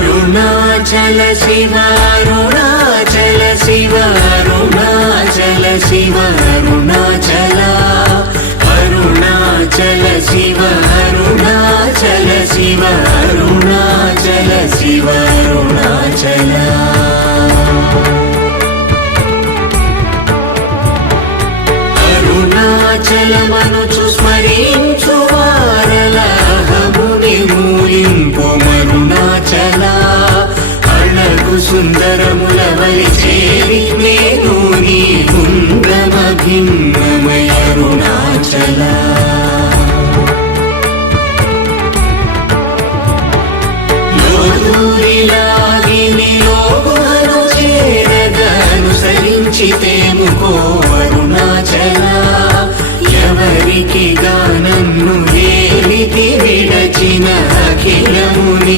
అరుణాచల శివ అరుణాచల శివ అరుణాచల శివ అరుణాచల అరుణాచల శివ అరుణాచల శివ అరుణాచల శివ అరుణాచల అరుణాచలమనుచు స్మరించు వారలహముని మూలింపు మరుణాచల అళగు సుందరముల వలి చేరి నేను నీ గుండ్రమ భిన్నమయ అరుణాచల లోదూరిలాగిని లోగుహను చేరగనుసరించితేముకో అరుణాచల ఎవరికి గానన్ను వేలితి విడచిన అఖిల